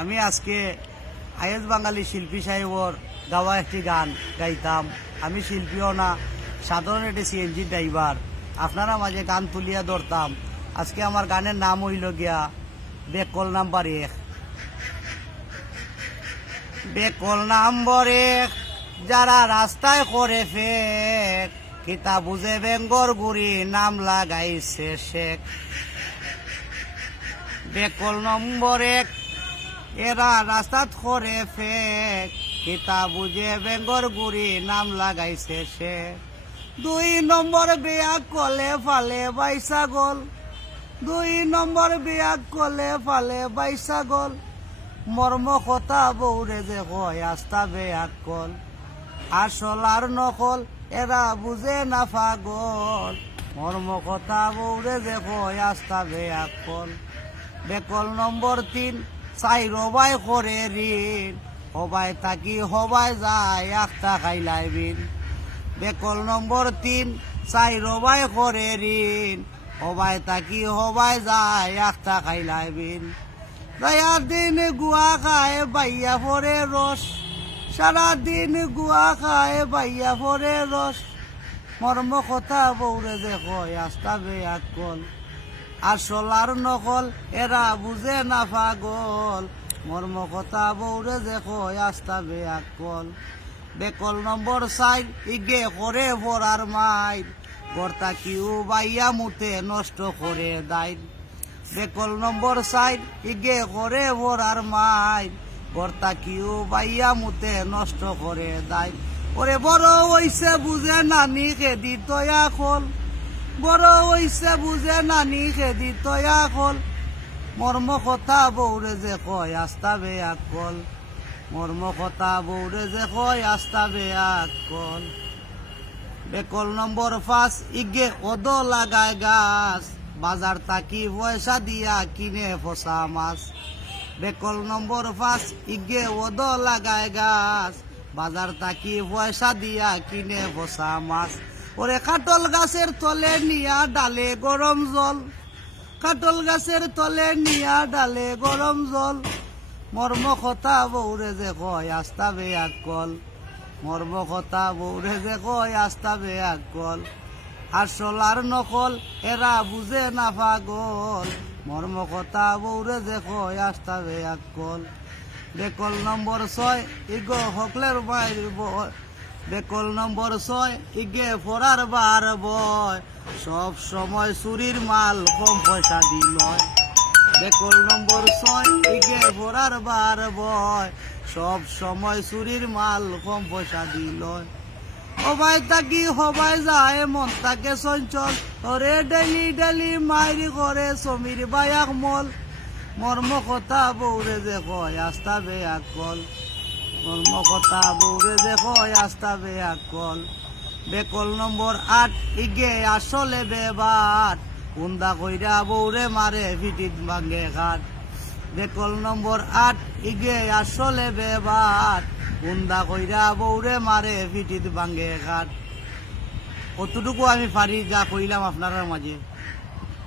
আমি আজকে আয়েজ বাঙালি শিল্পী সাহেবর গাওয়া একটি গান গাইতাম। আমি শিল্পীও না, সাধারণ একটি সিএনজি ড্রাইভার। আপনারা মাঝে গান তুলিয়া ধরতাম। আজকে আমার গানের নাম হইল গিয়া বেকল নাম্বার 1। বেকল নাম্বার 1 যারা রাস্তায় করে ফেক, কিতা বুঝে বেঙ্গর গুড়ি নাম লাগাইছে শেখ। বেকল নম্বর 1 এরা রাস্তাত করে ফেক, কিতা বুঝে বেঙ্গর গুড়ি নাম লাগাইছে সে। 2 নম্বর বিয়াক কলে ফালে বাইসা গল, 2 নম্বর বিয়াক কলে ফালে বাইসা গল। মর্ম কথা বৌরে যে হয় আস্তা বেয়াক কল, আসল আর নকল এরা বুঝে না পাগল। মর্ম কথা বৌরে যে হয় আস্তা বেয়াক কল। বেকল নম্বর 3 চাই রবাই করে ঋণ, হবাই থাকি হবাই যায় আখটা খাইলাই বিন। বেকল নম্বর 3 চাই রবাই করে ঋণ, হবাই থাকি হবাই যায় আখটা খাইলাই বিন। দয়ার দিন গুয়া খায় বাইয়া ভরে রস, সারা দিন গুয়া খায় বাইয়া ভরে রস। মর্ম কথা বৌরে যে হয় আস্তা বেয়াক কল, আসল আর নকল এরা বুঝে না পাগল। মর্ম কথা বৌরে যে কয় আস্তা বেয়াক কল। বেকল নম্বর 4 ইগে করে ভরার মাইর, গর্তা কিউ বাইয়া মুতে নষ্ট করে দাইন। বেকল নম্বর 4 ইগে করে ভরার মাইর, গর্তা কিউ বাইয়া মুতে নষ্ট করে দাইন। ওরে বড় হইছে বুঝে নানি খেদি তয়া খোল, বড় হইছে বুঝে নানি খেদি তয়া খোল। মর্ম কথা বৌরে যে কয় আস্তা বেয়াক কল, মর্ম কথা বৌরে যে কয় আস্তা বেয়াক কল। বেকল নম্বর 5 ইগে ওদ লাগায় গাছ, বাজার তাকি পয়সা দিয়া কিনে ফসা মাছ। বেকল নম্বর 5 ইগে ওদ লাগায় গাছ, বাজার তাকি পয়সা দিয়া কিনে ফসা মাছ। ওরে কাটল গাছের তলে নিয়া ডালে গরম জল, কাটল গাছের তলে নিয়া ডালে গরম জল। মর্ম কথা বৌরে যে কয় আস্তা বেয়াক কল, মর্ম কথা বৌরে যে কয় আস্তা বেয়াক কল। আসল আর নকল এরা বুঝে না পাগল। মর্ম কথা বৌরে যে কয় আস্তা বেয়াক কল। বেকল নম্বর 6 ইগো হকলের বাইর বয়, বেকল নম্বর 6 ইগে ফরার বার বয়, সব সময় চুরির মাল কম পয়সা দিল। বেকল নম্বর 6 ইগে ফরার বার বয়, সব সময় চুরির মাল কম পয়সা দিল। হবাই তাকি হবাই যায় মন তাকে চঞ্চল, ওরে ডেলি ডেলি মাইরি করে সমীর বায়াক মল। মর্ম কথা বৌরে যে কয় আস্তা বেয়াক কল, মর্ম কথা বৌরে যে কয় আস্তা বেয়াক কল। বেকল নম্বর 8 ইগে আসলে বেবাট, কুন্দা কইরা বৌরে মারে ভিটিত ভাঙ্গে ঘাট। বেকল নম্বর 8 ইগে আসলে বেবাট, কুন্দা কইরা বৌরে মারে ভিটিত ভাঙ্গে ঘাট। কতটুকু আমি পারি যা কইলাম আপনার মাঝে।